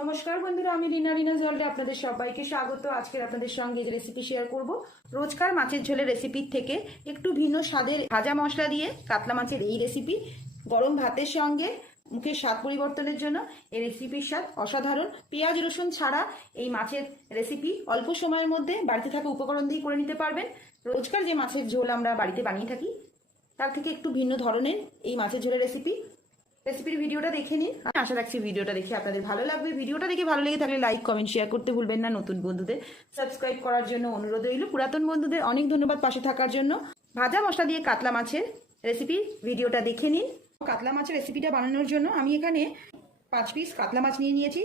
নমস্কার বন্ধুরা, আমি রিনা রিনা জলটা আপনাদের সবাইকে স্বাগত। আজকের আপনাদের সঙ্গে যে রেসিপি শেয়ার করব, রোজকার মাছের ঝোলের রেসিপির থেকে একটু ভিন্ন স্বাদের ভাজা মশলা দিয়ে কাতলা মাছের এই রেসিপি গরম ভাতের সঙ্গে মুখের স্বাদ পরিবর্তনের জন্য। এই রেসিপির স্বাদ অসাধারণ। পেঁয়াজ, রসুন ছাড়া এই মাছের রেসিপি অল্প সময়ের মধ্যে বাড়িতে থাকা উপকরণ দিয়ে করে নিতে পারবেন। রোজকার যে মাছের ঝোল আমরা বাড়িতে বানিয়ে থাকি, তার থেকে একটু ভিন্ন ধরনের এই মাছের ঝোলের রেসিপি রেসিপির ভিডিওটা দেখে নিন। আশা রাখছি ভিডিওটা দেখে আপনাদের ভালো লাগবে। ভিডিওটা দেখে ভালো লেগে থাকলে লাইক কমেন্ট শেয়ার করতে ভুলবেন না। নতুন বন্ধুদের সাবস্ক্রাইব করার জন্য অনুরোধ রইল। পুরাতন বন্ধুদের অনেক ধন্যবাদ পাশে থাকার জন্য। ভাজা মশলা দিয়ে কাতলা মাছের রেসিপি ভিডিওটা দেখে নিন। কাতলা মাছের রেসিপিটা বানানোর জন্য আমি এখানে পাঁচ পিস কাতলা মাছ নিয়ে নিয়েছি।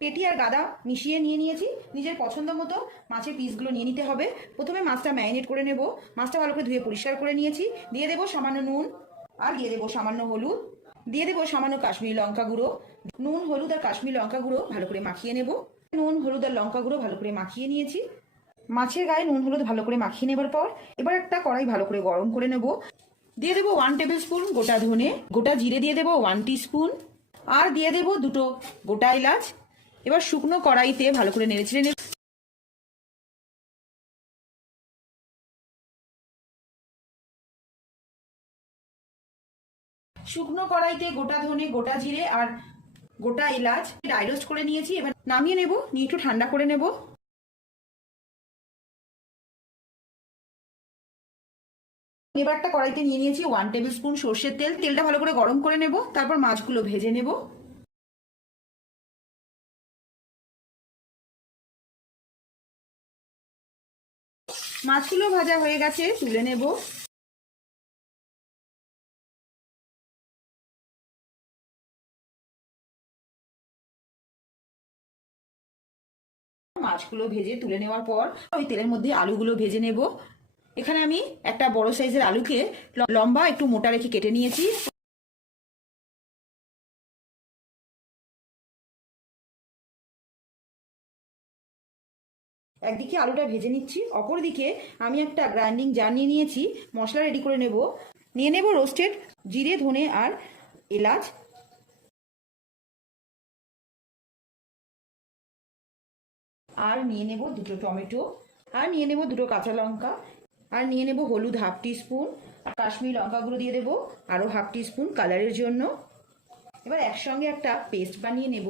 পেটি আর গাদা মিশিয়ে নিয়ে নিয়েছি। নিজের পছন্দ মতো মাছের পিসগুলো নিয়ে নিতে হবে। প্রথমে মাছটা ম্যারিনেট করে নেব। মাছটা ভালো করে ধুয়ে পরিষ্কার করে নিয়েছি। দিয়ে দেবো সামান্য নুন আর দিয়ে দেবো সামান্য হলুদ। দিয়ে দেবো সামান্য কাশ্মীরি লঙ্কা গুঁড়ো। নুন, হলুদ আর কাশ্মীরি লঙ্কা গুঁড়ো ভালো করে মাখিয়ে নেব। নুন, হলুদ আর লঙ্কা গুঁড়ো ভালো করে মাখিয়ে নিয়েছি। মাছের গায়ে নুন, হলুদ ভালো করে মাখিয়ে নেবার পর এবার একটা কড়াই ভালো করে গরম করে নেব। দিয়ে দেবো ওয়ান টেবিল স্পুন গোটা ধনে, গোটা জিরে দিয়ে দেবো ওয়ান স্পুন আর দিয়ে দেবো দুটো গোটা এলাচ। এবার শুকনো কড়াইতে ভালো করে নেড়ে শুকনো কড়াইতে গোটা ধনে, গোটা জিরে আর গোটা এলাচ ড্রাই করে নিয়েছি। এবার নামিয়ে নেব, নিয়ে একটু ঠান্ডা করে নেব। এবার একটা কড়াইতে নিয়ে নিয়েছি ওয়ান টেবিল স্পুন সর্ষের তেল। তেলটা ভালো করে গরম করে নেব, তারপর মাছগুলো ভেজে নেব। মাছগুলো ভাজা হয়ে গেছে, তুলে নেব। মাছগুলো ভেজে তুলে নেওয়ার পর ওই তেলের মধ্যে আলুগুলো ভেজে নেব। এখানে আমি একটা বড় সাইজের আলুকে লম্বা একটু মোটা রেখে কেটে নিয়েছি। একদিকে আলুটা ভেজে নিচ্ছি, অপরদিকে আমি একটা গ্রাইন্ডিং জার নিয়ে নিয়েছি, মশলা রেডি করে নেব। নিয়ে নেব রোস্টেড জিরে, ধনে আর এলাচ। আর নিয়ে নেব দুটো টমেটো, আর নিয়ে নেব দুটো কাঁচা লঙ্কা, আর নিয়ে নেব হলুদ হাফ টি স্পুন কাশ্মীর লঙ্কা গুঁড়ো দিয়ে দেবো আরও হাফ টি স্পুন কালারের জন্য। এবার একসঙ্গে একটা পেস্ট বানিয়ে নেব।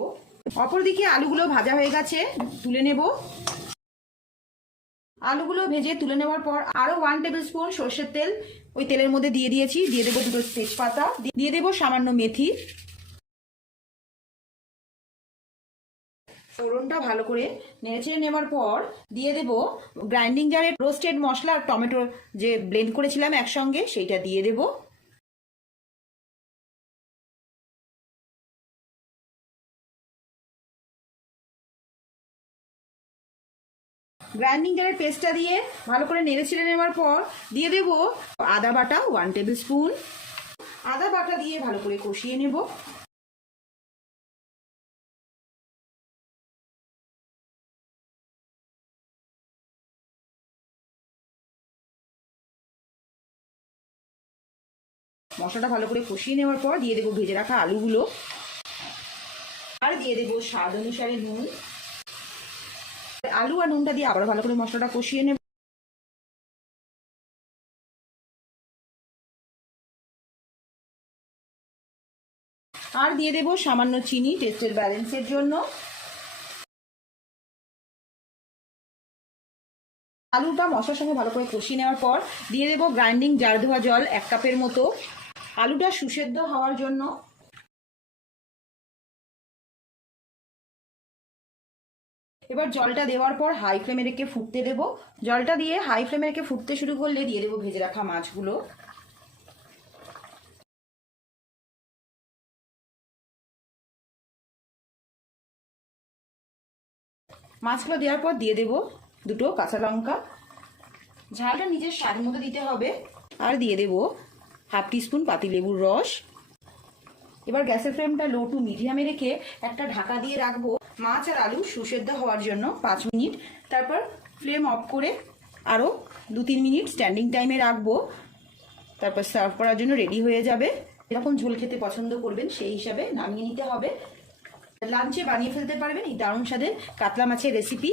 অপরদিকে আলুগুলো ভাজা হয়ে গেছে, তুলে নেব। আলুগুলো ভেজে তুলে নেওয়ার পর আরও ওয়ান টেবিল স্পুন সর্ষের তেল ওই তেলের মধ্যে দিয়ে দিয়েছি, দিয়ে দেবো দুটো তেজপাতা, দিয়ে দেবো সামান্য মেথি। ফোড়নটা ভালো করে নেড়েচেড়ে নেওয়ার পর দিয়ে দেব গ্রাইন্ডিং জারে রোস্টেড মশলা আর টমেটো যে ব্লেন্ড করেছিলাম একসঙ্গে, সেইটা দিয়ে দেব। গ্রাইন্ডিং জারের পেস্টটা দিয়ে ভালো করে নেড়ে ছেড়ে নেওয়ার পর দিয়ে দেব আদা বাটা ওয়ান টেবিল স্পুন আদা বাটা দিয়ে ভালো করে কষিয়ে নেব। মশলাটা ভালো করে কষিয়ে নেওয়ার পর দিয়ে দেবো ভেজে রাখা আলুগুলো। আর দিয়ে দেবো স্বাদ অনুসারে নুন। আলু আর নুনটা দিয়ে আবার ভালো করে মশলাটা কষিয়ে নেব। আর দিয়ে দেবো সামান্য চিনি টেস্টের ব্যালেন্সের জন্য। আলুটা মশলার সঙ্গে ভালো করে কষিয়ে নেওয়ার পর দিয়ে দেবো গ্রাইন্ডিং জার ধোয়া জল এক কাপের মতো। আলুটা সুসেদ্ধ হওয়ার জন্য এবার জলটা দেওয়ার পর হাই ফ্লেমে রেখে ফুটতে দেব। জলটা দিয়ে হাই ফ্লেমে রেখে ফুটতে শুরু করলে দিয়ে দেবো ভেজে রাখা মাছগুলো। মাছগুলো দেওয়ার পর দিয়ে দেব দুটো কাঁচা লঙ্কা। ঝালটা নিজের স্বাদ মতো দিতে হবে। আর দিয়ে দেব হাফ টিস্পুন পাতিলেবুর রস। এবার গ্যাসের ফ্লেমটা লো টু মিডিয়ামে রেখে একটা ঢাকা দিয়ে রাখব মাছ আর আলু সুসেদ্ধ হওয়ার জন্য পাঁচ মিনিট। তারপর ফ্লেম অফ করে আরও দু তিন মিনিট স্ট্যান্ডিং টাইমে রাখব। তারপর সার্ভ করার জন্য রেডি হয়ে যাবে। এরকম ঝোল খেতে পছন্দ করবেন সেই হিসাবে নামিয়ে নিতে হবে। লাঞ্চে বানিয়ে ফেলতে পারবেন এই দারুণ স্বাদের কাতলা মাছের রেসিপি